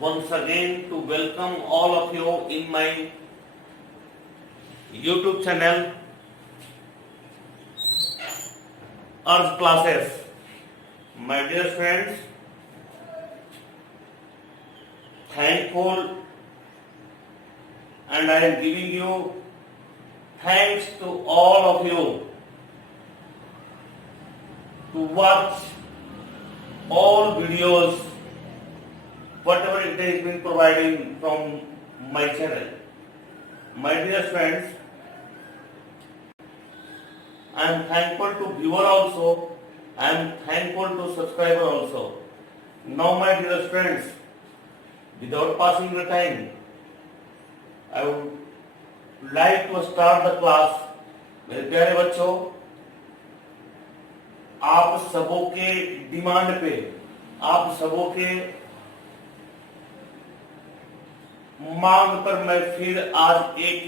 once again to welcome all of you in my YouTube channel Earth Classes. My dear friends, thankful and I am giving you thanks to all of you to watch all videos, whatever it has been providing from my channel. My dear friends, I am thankful to viewer also, I am thankful to subscriber also. Now my dear friends, without passing the time, I would like to start the class. मेरे प्यारे बच्चों, आप सबों के demand पे, आप सबों के मांग पर मैं फिर आज एक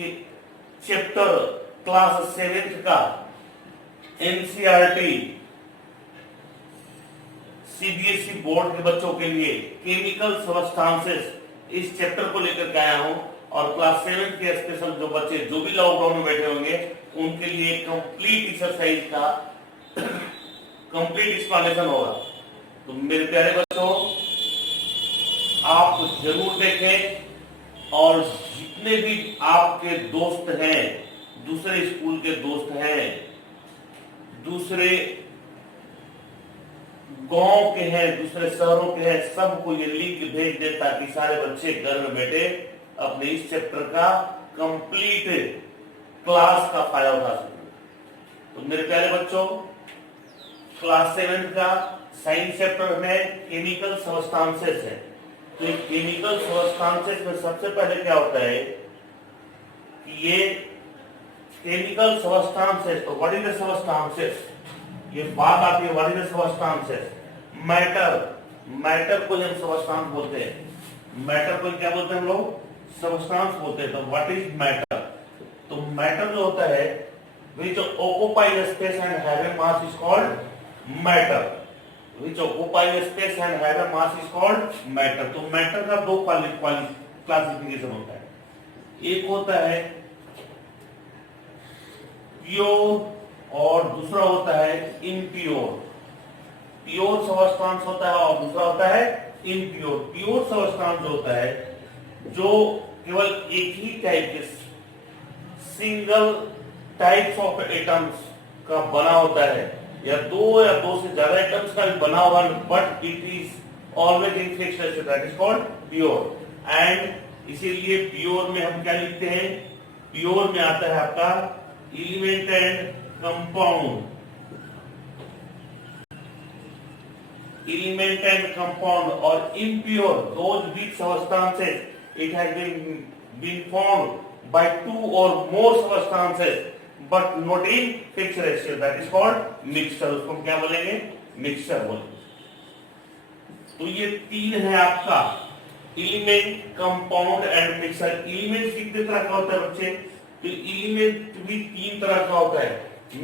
चैप्टर क्लास 7th का एनसीईआरटी सीबीएसई बोर्ड के बच्चों के लिए केमिकल सबस्टांसेस इस चैप्टर को लेकर के आया हूं और क्लास 7 के स्पेशल जो बच्चे जो भी लॉकडाउन में बैठे होंगे उनके लिए कंप्लीट एक्सरसाइज का कंप्लीट एक्सप्लेनेशन होगा। तो मेरे प्यारे बच्चों, आप जरूर देखें और जितने भी आपके दोस्त हैं, दूसरे स्कूल के दोस्त हैं, दूसरे गांव के हैं, दूसरे शहरों के हैं, सबको ये लिंक भेज दे ताकि सारे बच्चे घर में बैठे अपने इस चैप्टर का कंप्लीट क्लास का फायदा उठा सकें। तो मेरे प्यारे बच्चों, क्लास 7 का साइंस चैप्टर में केमिकल सबस्टांसेस है। तो ये केमिकल सबस्टांसेस में सबसे पहले क्या होता है कि ये केमिकल सबस्टांसेस, तो व्हाट इज द सबस्टांसेस, ये बात आती है what is the substances. Matter को हम सबस्टांस बोलते हैं। मैटर को क्या बोलते हैं हम लोग? सबस्टांस बोलते हैं। तो व्हाट इज मैटर? तो मैटर जो होता है which occupy space and have a mass is called matter. Which occupy space and have a mass is called matter. तो मैटर का दो क्लासिफिकेशन होता है। एक होता है प्योर और दूसरा होता है इम्प्योर। प्योर सबस्टांस होता है और दूसरा होता है इम्प्योर। प्योर सबस्टांस जो होता है जो केवल एक ही टाइप के सिंगल टाइप्स ऑफ एटम्स का बना होता है या दो से ज्यादा एटम्स का बना हुआ, but it is always in fixed state, that is called pure. And इसीलिए प्योर में हम क्या लिखते हैं? प्योर में आता है आपका element and compound. Element and compound और impure those which substances it has been formed by two or more substances but not in fixed ratio, that is called mixture। उसको क्या बोलेंगे? मिक्सचर बोलेंगे। तो ये तीन है आपका element, compound and mixture. Element कितने तरह का होता है बच्चे? तो एलिमेंट भी तीन तरह का होता है।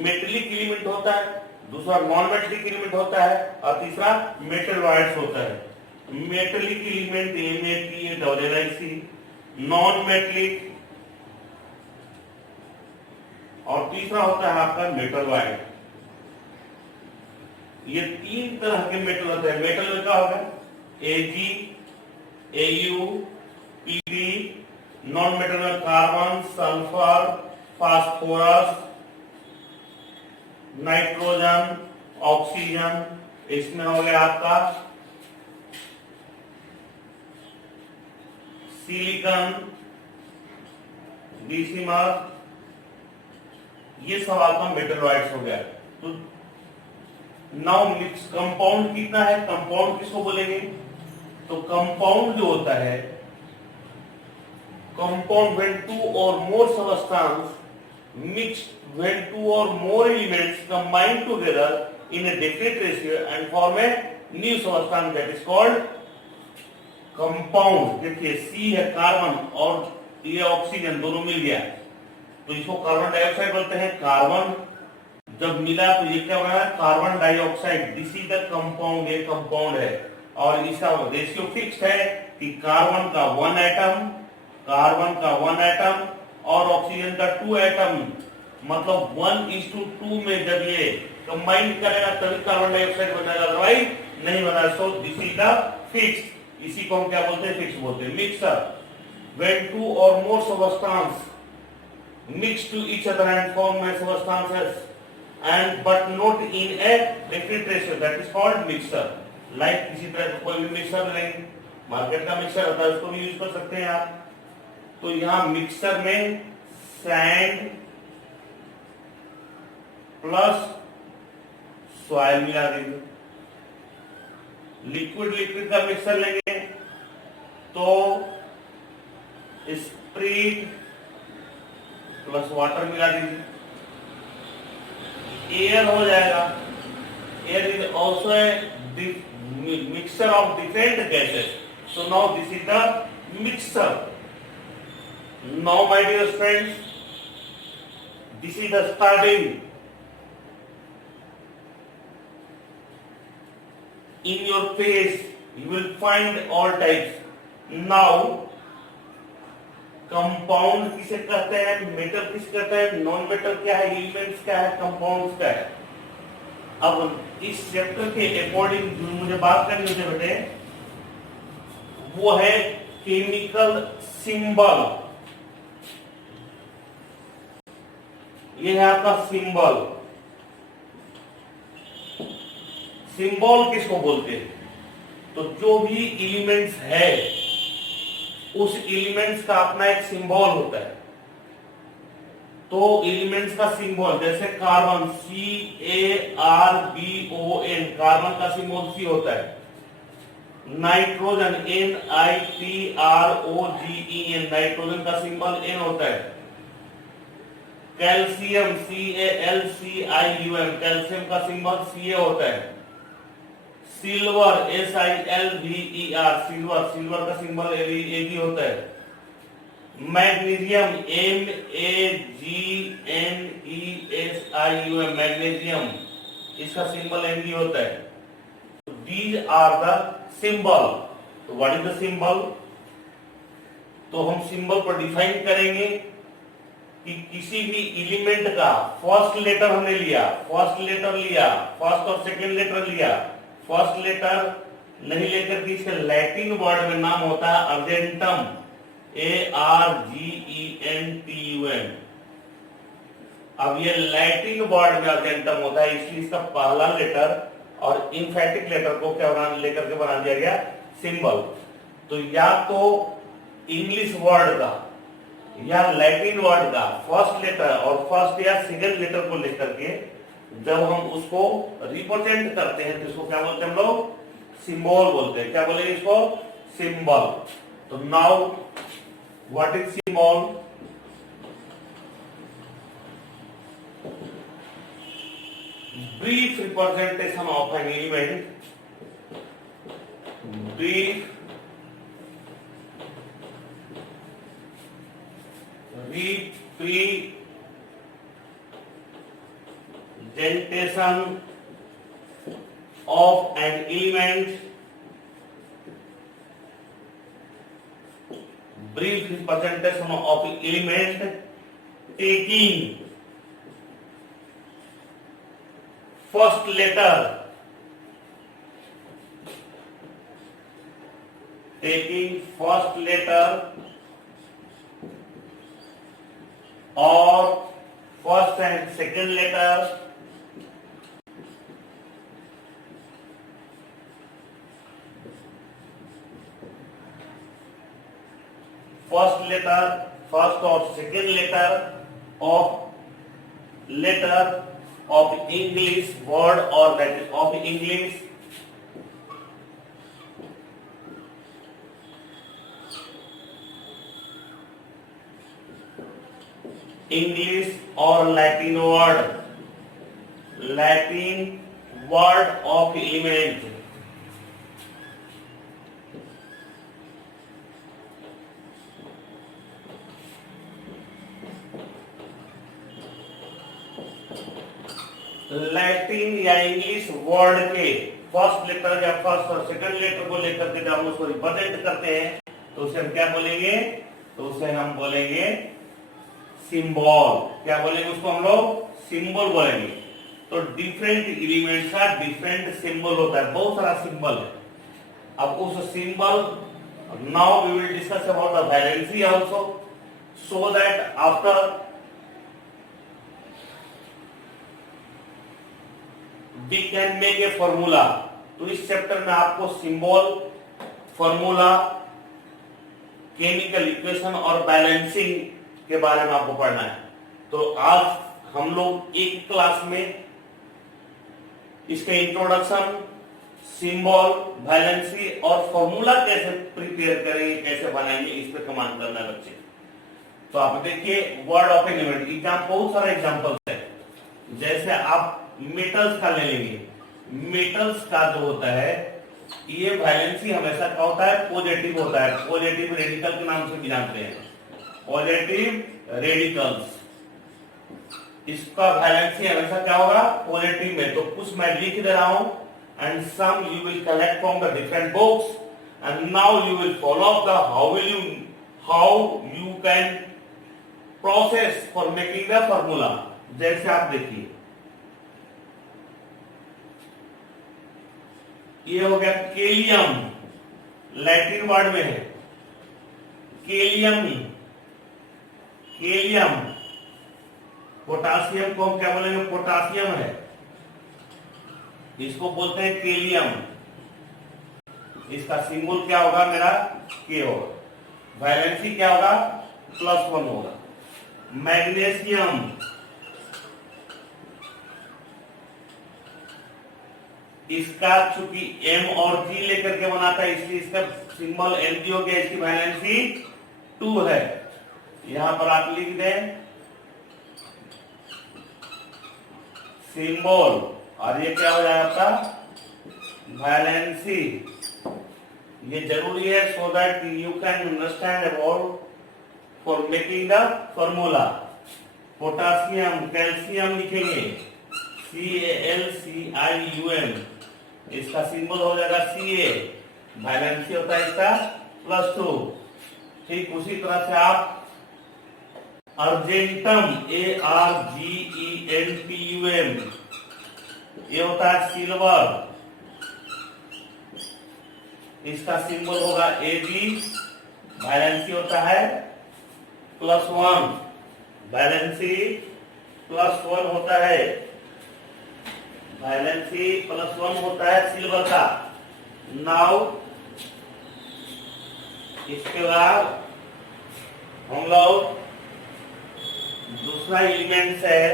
मेटेलिक एलिमेंट होता है, दूसरा नॉन मेटेलिक एलिमेंट होता है और तीसरा मेटलॉइड्स होता है। Metallic element MATLIC, non metallic और तीसरा होता है आपका मेटलॉइड। ये तीन तरह के मेटल होते हैं। मेटल में क्या होगा? Ag, Au, Pb। Non metal में carbon, sulphur, phosphorus, nitrogen, oxygen. इसमें हो गया आपका सिलिकॉन, डीसीमर, ये सब आपका मेटलॉइड्स हो गया। तो नाउ मिक्स कंपाउंड कितना है? कंपाउंड किसको बोलेंगे? तो कंपाउंड जो होता है, कंपाउंड व्हेन टू और मोर सबस्टेंस मिक्स्ड व्हेन टू और more elements combine together in a definite ratio and form a new substance, that is called compound. देखिए सी है कार्बन और ये ऑक्सीजन, दोनों मिल गया तो इसको कार्बन डाइऑक्साइड बोलते हैं। कार्बन जब मिला तो ये क्या बना? Carbon dioxide. This is the compound, ये कंपाउंड है और इसका रेशियो फिक्स्ड है कि कार्बन का 1 एटम और ऑक्सीजन का 2 एटम, मतलब 1:2 में जब ये कंबाइन करेगा तभी कार्बन डाइऑक्साइड बनेगा, अदरवाइज नहीं बना। So this is the fix, इसी को हम क्या बोलते हैं, फिक्स बोलते हैं। Mixer, when two or more substances mix to each other and form a substances and but not in a definite ratio, that is called mixer. Like किसी तरह का कोई भी मिक्सर लेंगे, मार्केट का मिक्सर होता है, उसको भी यूज कर सकते हैं आप। तो यहाँ मिक्सर में सैंड प्लस सॉइल मिला देंगे। लिक्विड का मिक्सर लेंगे तो स्प्रिट प्लस वाटर मिला दीजिए, एयर हो जाएगा। Air is also a mixture of different gases, so now this is the mixer. Now my dear friends, this is the starting. In your page you will find all types. Now compound किसे कहते हैं, metal किसे कहते हैं, non metal क्या है, elements क्या है, कंपाउंड्स क्या है। अब इस चैप्टर के अकॉर्डिंग जो मुझे बात करनी है बेटे, वो है केमिकल सिंबल। ये है आपका सिंबल। सिंबल किसको बोलते हैं, तो जो भी एलिमेंट्स है उस एलिमेंट्स का अपना एक सिंबल होता है। तो एलिमेंट्स का सिंबल जैसे कार्बन, CARBON, कार्बन का सिंबल C होता है। नाइट्रोजन, NITROGEN, नाइट्रोजन का सिंबल N होता है। कैल्शियम, CALCIUM, कैल्शियम का सिंबल Ca होता है। सिल्वर, SILVER, सिल्वर का सिंबल Ag होता है। मैग्नीशियम, MAGNESIUM, मैग्नीशियम, इसका सिंबल Mg होता है। These are the symbol. तो what is the symbol? तो हम सिंबल को डिफाइन करेंगे कि किसी भी एलिमेंट का फर्स्ट लेटर हमने लिया, फर्स्ट और सेकेंड लेटर लिया। फर्स्ट लेटर नहीं लेकर के इसके लैटिन वर्ड में नाम होता है अर्जेंटम, ARGENTUM। अब ये लैटिन वर्ड में अर्जेंटम होता है, इसलिए इसका पहला लेटर और इम्फेटिक लेटर को क्या लेकर के बना दिया गया, सिंबल। तो या तो इंग्लिश वर्ड का या लैटिन वर्ड का फर्स्ट लेटर और फर्स्ट या सेकेंड लेटर को लेकर के जब हम उसको रिप्रेजेंट करते हैं तो इसको क्या बोलते हैं हम लोग, सिंबल बोलते हैं। क्या बोलेंगे इसको, सिंबल। तो now what is symbol? Brief representation of an element, brief representation of an element, brief representation of an element taking first letter, or first and second letter, first or second letter of English word or letter of English or Latin word of element. Latin या English word के first letter या first और second letter को लेकर के जब हम उसको रिप्रेजेंट करते हैं तो उसे हम क्या बोलेंगे, तो उसे हम बोलेंगे सिंबल। क्या बोलेंगे उसको हम लोग, सिंबल बोलेंगे। तो डिफरेंट एलिमेंट्स का डिफरेंट सिंबल होता है, बहुत सारा सिंबल है। अब उस symbol, now we will discuss about the valency also, so that after we can make a formula. तो इस चैप्टर में आपको सिंबल, फॉर्मूला, केमिकल इक्वेशन और बैलेंसिंग के बारे में आपको पढ़ना है। तो आज हम लोग एक क्लास में इसके इंट्रोडक्शन, सिंबल, बैलेंसी और फॉर्मूला कैसे प्रिपेयर करेंगे, कैसे बनाएंगे, इस पे कमांड करना है बच्चे। तो आप देखिए वर्ड ऑफ एलिमेंट, एग्जाम बहुत सारे एग्जांपल्स है। जैसे आप मेटल्स का ले लेंगे, मेटल्स का जो होता है ये वैलेंसी हमेशा क्या होता है, पॉजिटिव होता है। पॉजिटिव रेडिकल के नाम से भी जानते हैं, पॉजिटिव रेडिकल्स। इसका वैलेंसी हमेशा क्या होगा, पॉजिटिव में। तो कुछ मैं लिख दे रहा हूं and some you will collect from the different books and now you will follow the how you can process for making the formula. जैसे आप देखिए ये हो गया केलियम, लैटिन वर्ड में है केलियम। केलियम, पोटासियम को हम क्या बोलेंगे, पोटासियम है, इसको बोलते हैं केलियम। इसका सिंबल क्या होगा मेरा, के होगा। वैलेंसी क्या होगा, +1 होगा। मैग्नीशियम, इसका चूंकि M और G लेकर के बनाता है इसलिए इसका सिंबल Mg हो गया, इसकी वैलेंसी 2 है। यहां पर आप लिख दें सिंबल और ये क्या हो जाएगा आपका वैलेंसी। ये जरूरी है so that you can understand about for making the formula. Potassium, calcium लिखेंगे CalCium, इसका सिंबल हो जाएगा Ca, वैलेंसी होता है इसका +2। ठीक उसी तरह से आप अर्जेंटम, Argentum, ये होता है सिल्वर, इसका सिंबल होगा Ag, वैलेंसी होता है +1। वैलेंसी +1 होता है, वैलेंसी +1 होता है सिल्वर का। नाउ इसके बाद हम लोग दूसरा एलिमेंट्स है,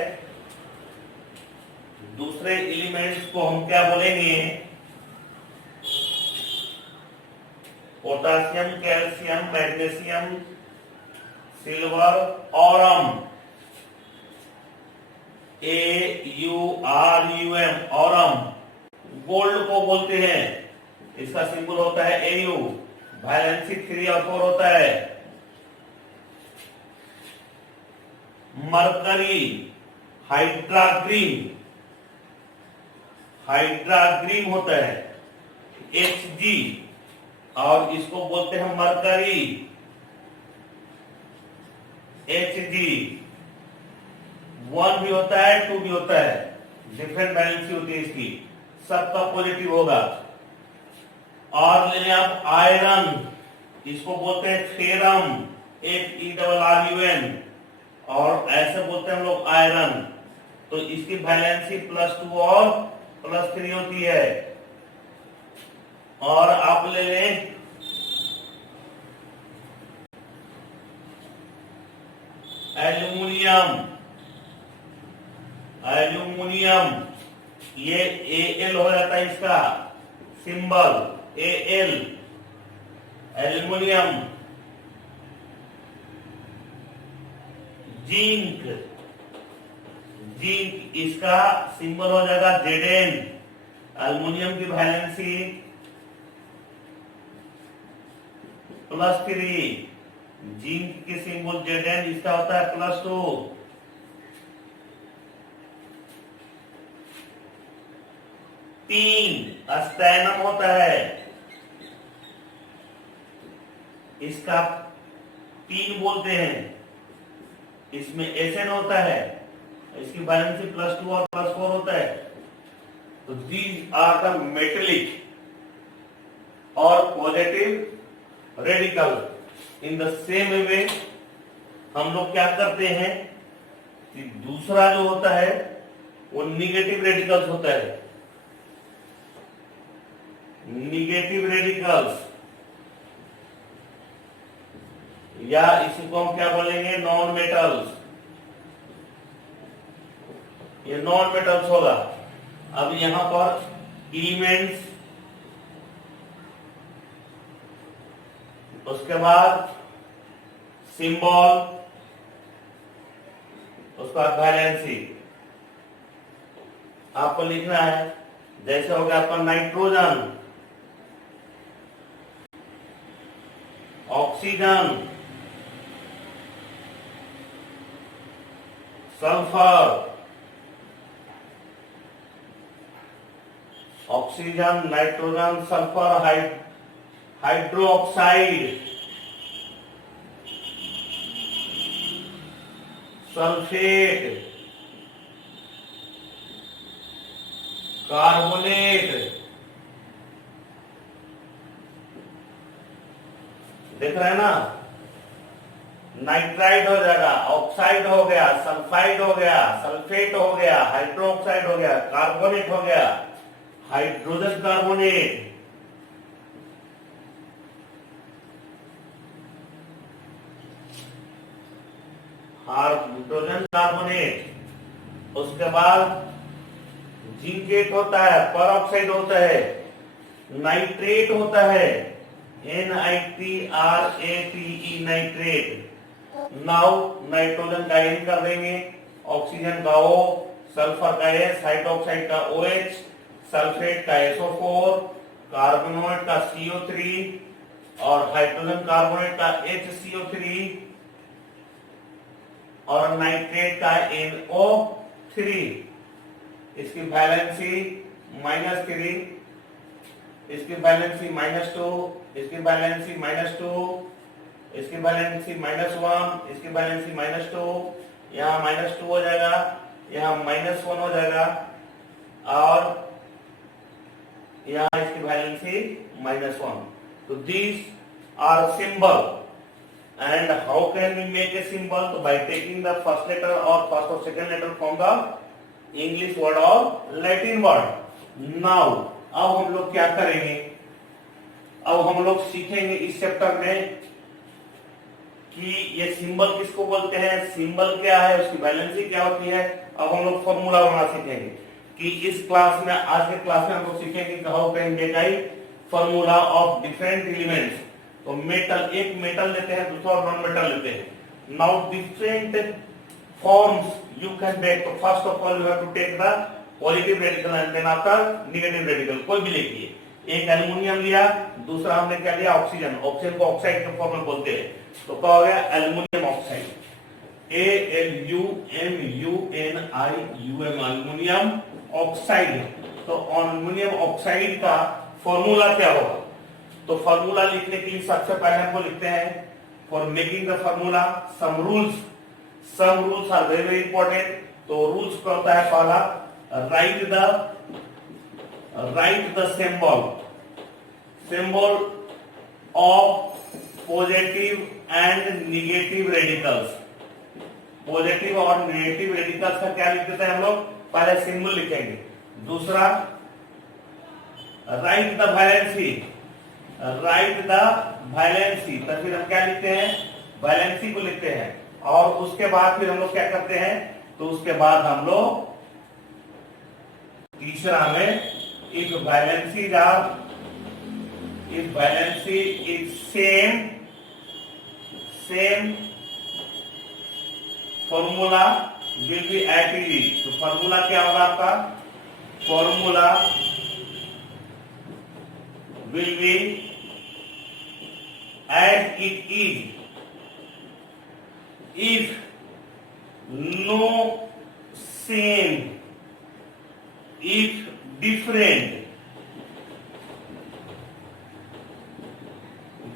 दूसरे एलिमेंट्स को हम क्या बोलेंगे, potassium, calcium, magnesium, silver, Aurum, AuRum, Aurum. Gold को बोलते हैं, इसका सिंबल होता है Au, वैलेंसी 3 और 4 होता है। मरकरी, हाइड्राग्रीन, हाइड्राग्रीन होता है Hg और इसको बोलते हैं मरकरी, Hg। 1 भी होता है, 2 भी होता है, डिफरेंट बैलेंसी होती है इसकी, सबका पॉजिटिव होगा। और ले आप आयरन, इसको बोलते हैं फेरम, FeRrun, और ऐसे बोलते हैं हम लोग आयरन। तो इसकी वैलेंसी +2 और +3 होती है। और आप ले लें एल्यूमिनियम, एल्यूमिनियम, ये Al हो जाता है इसका symbol Al, aluminium. Zinc, zinc, इसका सिंबल हो जाएगा Zn, एल्यूमिनियम की वैलेंसी +3, जिंक की सिंबल Zn, इसका होता है +2। तीन स्टेनम होता है, इसका तीन बोलते हैं, इसमें एसएन होता है, इसकी वैलेंसी +2 और +4 होता है। तो दीज आर द मेटेलिक और positive radical. In the same way हम लोग क्या करते हैं कि दूसरा जो होता है वो निगेटिव रेडिकल्स होता है। निगेटिव रेडिकल्स, या इसी को हम क्या बोलेंगे, नॉन मेटल्स। ये नॉन मेटल्स होगा। अब यहां पर एलिमेंट्स, उसके बाद सिंबल, उसके बाद वैलेंसी आपको लिखना है। जैसे हो गया आपका nitrogen, oxygen, sulphur, oxygen, nitrogen, sulphur, hydroxide, sulphate, carbonate. देख रहे हैं ना, नाइट्राइड हो जाएगा, ऑक्साइड हो गया, सल्फाइड हो गया, सल्फेट हो गया, हाइड्रोक्साइड हो गया, कार्बोनेट हो गया, हाइड्रोजन कार्बोनेट, हाइड्रोजन कार्बोनेट। उसके बाद जिंकेट होता है, परऑक्साइड होता है, नाइट्रेट होता है, NiTrate, नाइट्रेट। नाउ नाइट्रोजन का N कर देंगे, ऑक्सीजन का O, सल्फर का S, हाइड्रोक्साइड का OH, सल्फेट का SO4, कार्बोनेट का CO3 और हाइड्रोजन कार्बोनेट का HCO3 और नाइट्रेट का NO3। इसकी वैलेंसी -3, इसकी वैलेंसी -2, इसकी वैलेंसी -2, इसकी वैलेंसी -1, इसकी वैलेंसी -2, यहाँ -2 हो जाएगा, यहाँ -1 हो जाएगा और यहाँ इसकी वैलेंसी -1। तो these are symbol, and how can we make a symbol? So by taking the first letter or first or second letter from the English word or Latin word. Now अब हम लोग क्या करेंगे, अब हम लोग सीखेंगे इस चैप्टर में कि ये सिंबल किसको बोलते हैं, सिंबल क्या है, उसकी वैलेंसी क्या होती है। अब हम लोग फॉर्मूला बनाना सीखेंगे कि इस क्लास में, आज के क्लास में हम लोग सीखेंगे कि how can get I formula of different elements. तो मेटल, एक मेटल लेते हैं, दूसरा नॉन मेटल लेते हैं। Now different forms you can take. तो first of all you have to take the positive radical and then after negative radical. कोई भी लिखिए, एक एल्युमिनियम लिया, दूसरा हमने क्या लिया, ऑक्सीजन। ऑक्सीजन को ऑक्साइड के फॉर्म में बोलते हैं, तो क्या हो गया, aluminium oxide, ALUMIUM, aluminium oxide. तो एल्युमिनियम ऑक्साइड का फॉर्मूला क्या होगा, तो फॉर्मूला लिखने के लिए सबसे पहले हमको लिखते हैं, for making the formula some rules are very very important. तो रूल्स क्या होता है, पहला write the symbol of positive and negative radicals। Positive और नेगेटिव रेडिकल्स का क्या लिख देते हैं हम लोग, पहले सिंबल लिखेंगे। दूसरा राइट द वैलेंसी, तो फिर हम क्या लिखते हैं, वैलेंसी को लिखते हैं। और उसके बाद फिर हम लोग क्या करते हैं, तो उसके बाद हम लोग तीसरा में if valency is same formula will be at ease। तो फॉर्मूला क्या होगा आपका, formula will be as it is if no same, if different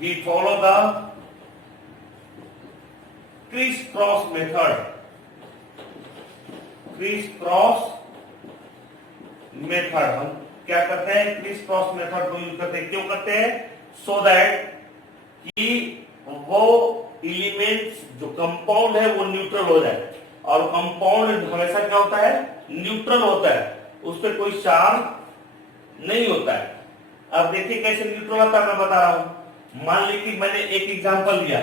we follow the criss-cross method. criss-cross method हम क्या करते हैं, criss-cross method को यूज करते हैं. क्यों करते हैं? so that कि वो एलिमेंट्स जो कंपाउंड है वो न्यूट्रल हो जाए. और कंपाउंड हमेशा क्या होता है, न्यूट्रल होता है, उस पर कोई चार्ज नहीं होता है. अब देखिए कैसे न्यूट्रल होता है, मैं बता रहा हूं. मान लीजिए कि मैंने एक एग्जांपल दिया,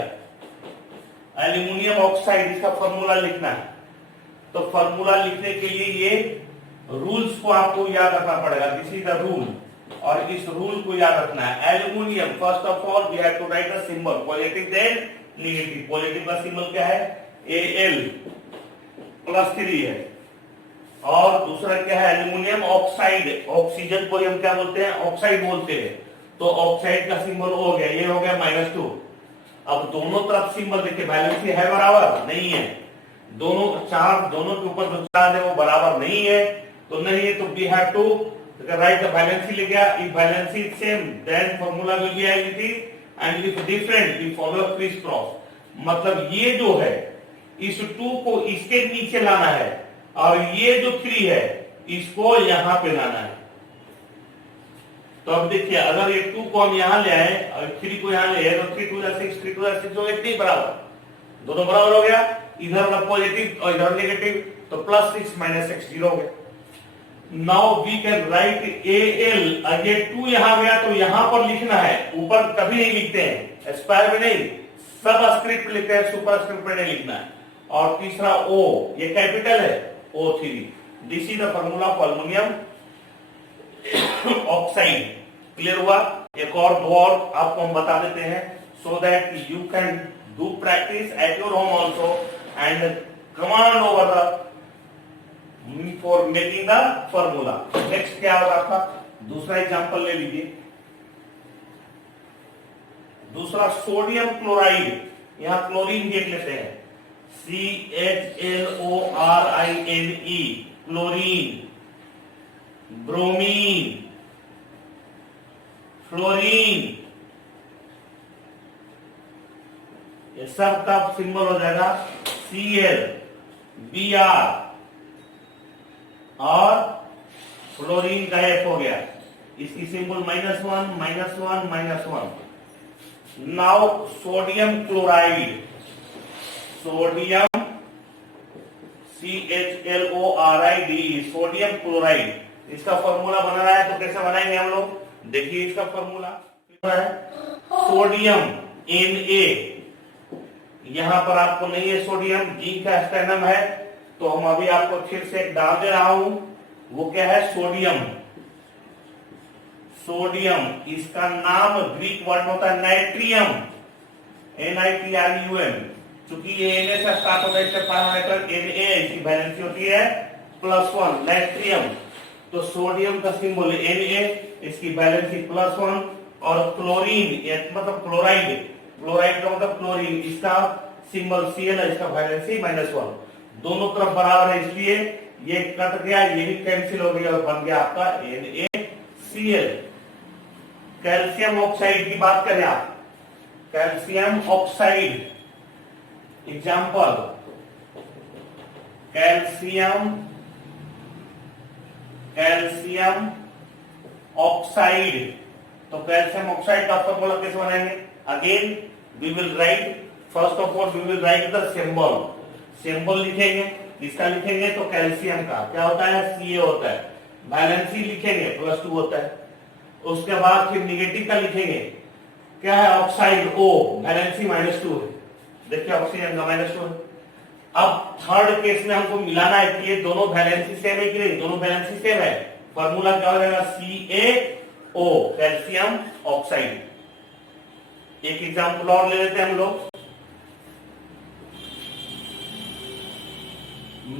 एल्यूमिनियम ऑक्साइड, इसका फॉर्मूला लिखना है. तो फॉर्मूला लिखने के लिए ये रूल्स को आपको याद रखना पड़ेगा. दिस इज द रूल, और इस रूल को याद रखना है. Aluminium, first of all we have to write the symbol positive then negative. Positive का सिंबल क्या है, Al +3 है. और दूसरा क्या है, एल्यूमिनियम ऑक्साइड, ऑक्सीजन को हम क्या बोलते हैं, ऑक्साइड बोलते हैं. तो ऑक्साइड का सिंबल हो गया, ये हो गया -2. अब दोनों तरफ सिंबल देखिए, वैलेंसी है बराबर नहीं है, दोनों चार्ज, दोनों के ऊपर जो चार्ज है वो बराबर नहीं है. तो नहीं है तो we have to write the valency. लिख गया, if valency is same then formula will be additive, and if different we follow criss cross. मतलब ये जो है, इस 2 को इसके नीचे लाना है, और ये जो 3 है इसको यहां पे लाना है. तो अब देखिए, अगर ये 2 को हम यहां ले आए और 3 को यहां ले आए, तो 3 2 6, 3 2 6 हो गया, 3 बराबर, दोनों बराबर हो गया. इधर वाला पॉजिटिव और इधर नेगेटिव, तो +6 -6 0 हो गया. Now we can write Al. ये 2 यहां गया तो यहां पर लिखना है, ऊपर कभी नहीं लिखते हैं, स्क्वायर में नहीं, सब स्क्रिप्ट लिखते हैं, सुपर स्क्रिप्ट में नहीं लिखना है. और तीसरा O, ये कैपिटल है, O3. This is the formula of aluminium oxide. Clear हुआ? एक और दो और आपको हम बता देते हैं, so that you can do practice at your home also and command over the for making the formula. Next क्या होगा आपका, दूसरा एग्जांपल ले लीजिए. दूसरा सोडियम क्लोराइड, यहां क्लोरीन देख लेते हैं, CHLORINE, क्लोरीन, ब्रोमीन, फ्लोरीन, ये सब का सिंबल हो जाएगा Cl, Br, और फ्लोरीन का F हो गया, इसकी symbol -1 -1 -1. Now sodium chloride, sodium CHLORID, sodium chloride, इसका फॉर्मूला बना रहा है. तो कैसे बनाएंगे हम लोग, देखिए इसका फॉर्मूला है, सोडियम Na, यहां पर आपको नहीं है सोडियम, जी का स्टेनम है, तो हम अभी आपको फिर से डाल दे रहा हूं. वो क्या है, सोडियम. सोडियम, इसका नाम ग्रीक वर्ड होता है नाइट्रियम, NITRUM. चूंकि ये Na से स्टार्ट होता है, इसका फार्मूला Na, इसकी वैलेंसी होती है +1. नाइट्रियम, तो सोडियम का सिंबल Na, इसकी वैलेंसी +1. और क्लोरीन मतलब क्लोराइड, क्लोराइड का मतलब क्लोरीन, इसका सिंबल Cl है, इसका वैलेंसी -1. दोनों तरफ बराबर है, इसलिए ये कट गया, ये भी कैंसिल हो गया और बन गया आपका NaCl. कैल्शियम ऑक्साइड की बात करें आप, calcium oxide, example calcium oxide. तो कैल्शियम ऑक्साइड का फॉर्मूला कैसे बनाएंगे, again we will write, first of all we will write the symbol. Symbol लिखेंगे, किसका लिखेंगे, तो कैल्शियम का क्या होता है, Ca होता है. वैलेंसी लिखेंगे +2 होता है. उसके बाद फिर निगेटिव का लिखेंगे, क्या है, ऑक्साइड O, वैलेंसी -2 है. देखिए ऑक्सीजन का -2 है. अब थर्ड केस में हमको मिलाना है कि ये दोनों वैलेंसी सेम है कि नहीं, दोनों वैलेंसी सेम है. फॉर्मूला क्या हो जाएगा, CaO, कैल्शियम ऑक्साइड. एक एग्जांपल और ले लेते हैं हम लोग,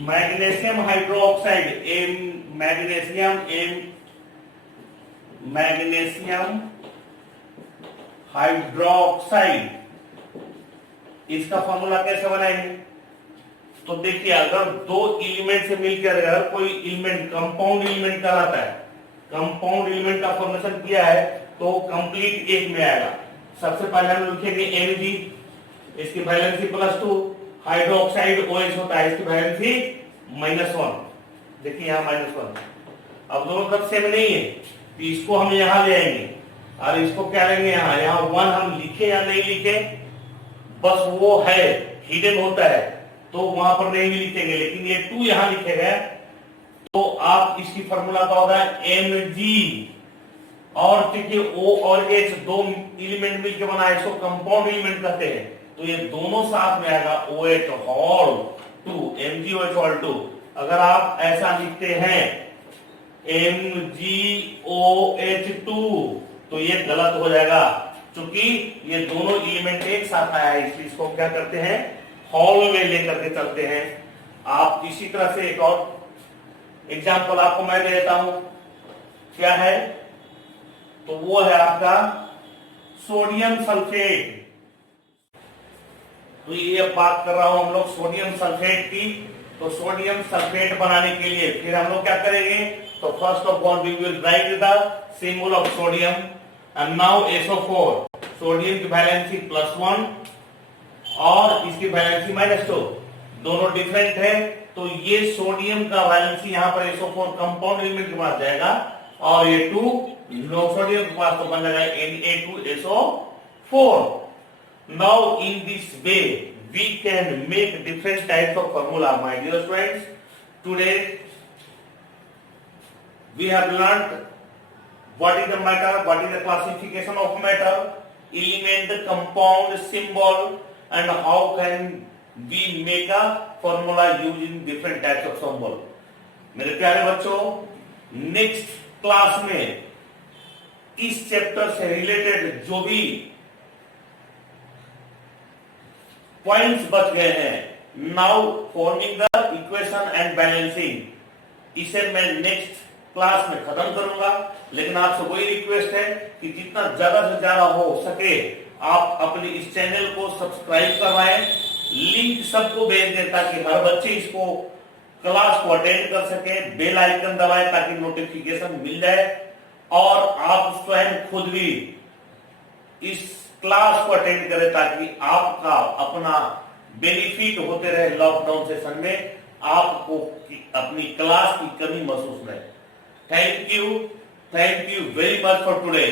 मैग्नीशियम हाइड्रोक्साइड, मैग्नीशियम हाइड्रोक्साइड, इसका फॉर्मूला कैसे बनाएंगे. तो देखिए, अगर दो एलिमेंट से मिलकर अगर कोई एलिमेंट कंपाउंड एलिमेंट कहलाता है, कंपाउंड एलिमेंट का फॉर्मेशन किया है तो कंप्लीट एक में आएगा. सबसे पहले हम लिखेंगे Mg, इसकी वैलेंसी +2, हाइड्रोक्साइड OH होता है, इसकी वैलेंसी -1। देखिए यहाँ -1, अब दोनों तरफ सेम नहीं है तो इसको हम यहाँ ले आएंगे और इसको क्या लेंगे यहाँ, यहाँ 1 हम लिखे या नहीं लिखे, बस वो है हिडन होता है तो वहां पर नहीं भी लिखेंगे, लेकिन ये 2 यहाँ लिखेगा तो आप इसकी फॉर्मूला का होगा Mg, और क्योंकि O और H दो एलिमेंट मिलकर बना है इसको कंपाउंड एलिमेंट कहते हैं, तो ये दोनों साथ में आएगा OH होल 2, MgOH होल 2। अगर आप ऐसा लिखते हैं MgOH2 तो ये गलत हो जाएगा, क्योंकि ये दोनों एलिमेंट एक साथ आया है, इसलिए इसको क्या करते हैं, हॉल में लेकर के चलते हैं। आप इसी तरह से एक और एग्जाम्पल आपको मैं दे देता हूं, क्या है, तो वो है आपका सोडियम सल्फेट। तो ये बात कर रहा हूं हम लोग सोडियम सल्फेट की, तो सोडियम सल्फेट बनाने के लिए फिर हम लोग क्या करेंगे, तो first of all we will write the symbol of sodium and now SO4, sodium की वैलेंसी +1 और इसकी वैलेंसी -2, दोनों डिफरेंट है, तो ये सोडियम का वैलेंसी यहाँ पर SO4 कंपाउंड एलिमेंट के पास जाएगा और ये 2 नो सोडियम के पास तो बन जाएगा Na2SO4। Now in this way we can make different types of formula. My dear students, today we have learned what is the matter, what is the classification of matter, element, compound, symbol, and how can we make a formula using different types of symbol। मेरे प्यारे बच्चों, next class में इस chapter से related जो भी points बच गए हैं, now forming the equation and balancing, इसे मैं नेक्स्ट क्लास में खत्म करूंगा। लेकिन आपसे वही रिक्वेस्ट है कि जितना ज्यादा से ज्यादा हो सके आप अपने इस चैनल को सब्सक्राइब करवाएं, लिंक सबको भेज दें ताकि हर बच्चे इसको क्लास को अटेंड कर सके, बेल आइकन दबाएं ताकि नोटिफिकेशन मिल जाए और आप स्वयं खुद भी इस क्लास को अटेंड करें ताकि आपका अपना बेनिफिट होते रहे। लॉकडाउन सेशन में आपको अपनी क्लास की कमी महसूस रहे। Thank you very much for today।